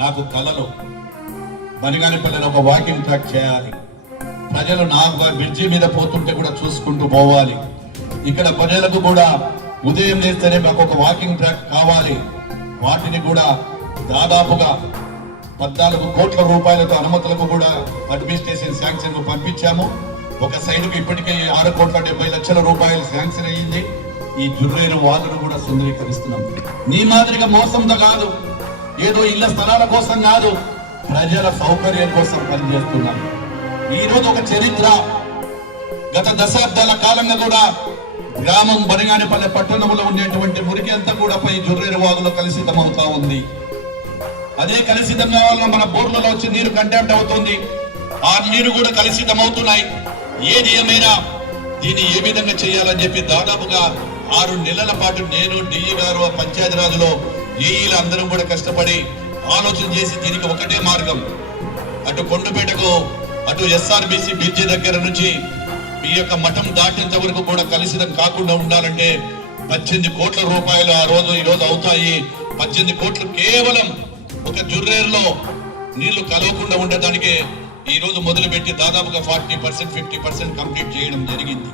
నాకు కలలు బనిగానిపల్లిలో ఒక వాకింగ్ ట్రాక్ చేయాలి. ప్రజలు నాకు బ్రిడ్జి మీద పోతుంటే కూడా చూసుకుంటూ పోవాలి. ఇక్కడ ప్రజలకు కూడా ఉదయం లేస్తేనే మాకు ఒక వాకింగ్ ట్రాక్ కావాలి. వాటిని కూడా దాదాపుగా 14 కోట్ల రూపాయలతో అనుమతులకు కూడా అడ్మినిస్ట్రేషన్ శాంక్షన్ పంపించాము. ఒక సైడ్కు ఇప్పటికే 6,70,00,000 రూపాయలు శాంక్షన్ అయ్యింది. ఈ జుర్రేరు వాదును కూడా సుందరీకరిస్తున్నాం. నీ మాదిరిగా మోసంతో కాదు, ఏదో ఇళ్ల స్థలాల కోసం కాదు, ప్రజల సౌకర్యం కోసం పనిచేస్తున్నాం. ఈ రోజు ఒక చరిత్ర. గత దశాబ్దాల కాలంగా కూడా గ్రామం బనిగానిపల్లె పట్టణంలో ఉండేటువంటి మురికి అంతా కూడా పై జుర్రేరు వాగులో కలుషితమవుతా ఉంది. అదే కలుషితంగా వల్ల మన బోర్లలో వచ్చి నీరు కంటామినేట్ అవుతుంది. ఆ నీరు కూడా కలుషితమవుతున్నాయి. ఏది ఏమైనా దీన్ని ఏ విధంగా చేయాలని చెప్పి దాదాపుగా 6 నెలల పాటు నేను డిఈ గారు పంచాయతీరాజులో ఏఈలు అందరం కూడా కష్టపడి ఆలోచన చేసి దీనికి ఒకటే మార్గం, అటు కొండపేటకు అటు ఎస్ఆర్బిసి బ్రిడ్జి దగ్గర నుంచి మీ యొక్క మఠం దాటేంత వరకు కూడా కలుషితం కాకుండా ఉండాలంటే 18 కోట్ల రూపాయలు ఈ రోజు అవుతాయి. 18 కోట్లు కేవలం ఒక జుర్రేరులో నీళ్లు కలవకుండా ఉండడానికి ఈ రోజు మొదలుపెట్టి దాదాపుగా 40% 50% కంప్లీట్ చేయడం జరిగింది.